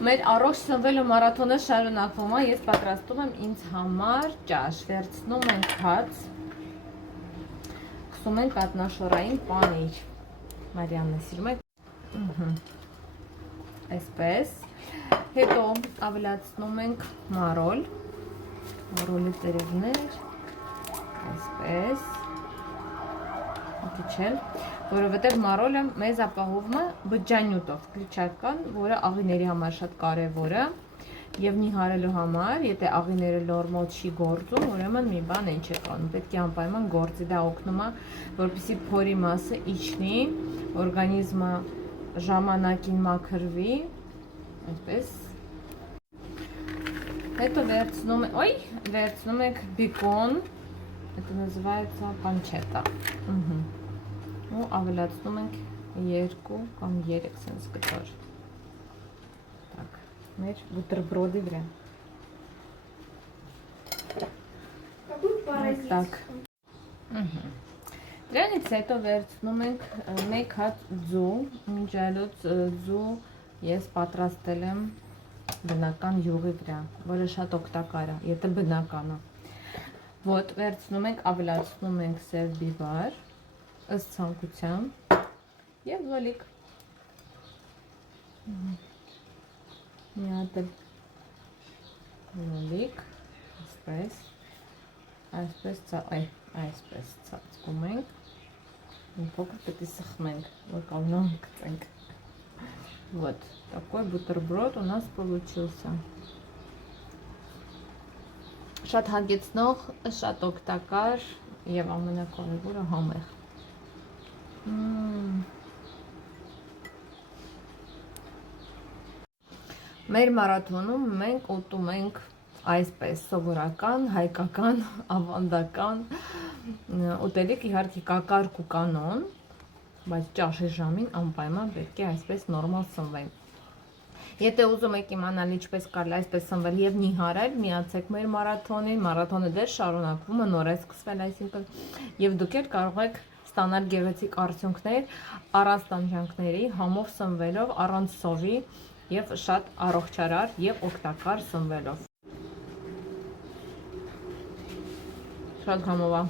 Մեր առողջ սնվելու մարաթոնը շարունակվում է, ես պատրաստում եմ ինձ համար ճաշ, վերցնում ենք հաց, խսում ենք կատնաշորային պանիր, Մարիանն է սիրում է, այսպես, հետո ավելացնում ենք մարոլ, մարոլի տերևներ, այսպես, որովհետև մարոլը մեզ ապահովում է բջջանյութով, կլիչական, որը աղիների համար շատ կարևոր է և նիհարելու համար, եթե աղիները նորմալ չի գործում, ուրեմն մի բան են չէ կանում, պետք է անպայման գործի, դա օգնում է, որպեսզի փորի մասը իջնի, օրգանիզմը ժամանակին մաքրվի, այսպես, հետո վերցնում ենք բիկոն, это называется панчета, ու ավելացնում ենք 2 կամ 3 սենց կտոր, մեր բուտերբրոդի վրա, դրանից հետո վերցնում ենք 1 հատ ձու, մինչ այլոց ձու ես պատրաստել եմ բնական յուղի վրա, որը շատ օգտակար է, եթե բնական է, ոտ վերցնում ենք, ավելացնում ենք սև բիբար, ըստ ցանկության և լոլիկ, մի հատ լոլիկ, այսպես ծածկում ենք, փոքր պետք է սխմենք, որ կանգնան գծենք, вот, такой бутерброд у нас получился. Շատ հագեցնող, շատ օգտակար և ամենակարևորը համեղ։ Մեր մարաթոնում մենք ուտում ենք այսպես սովորական, հայկական, ավանդական ուտելիք, իհարկե կակարկ ու կանոն, բայց ճաշի ժամին անպայման պետք է այսպես նորմալ սնվենք։ Եթե ուզում եք իմանալ ինչպես կարելի այսպես սնվել եւ նիհարել, միացեք մեր մարաթոնին, մարաթոնը դեռ շարունակվում է, նոր է սկսվել, այսինքն եւ դուք էլ կարող եք ստանալ գեղեցիկ արդյունքներ առանց տանջանքների, համով սնվելով, առանց սովի եւ շատ առողջարար եւ օգտակար սնվելով։ Շատ համով է։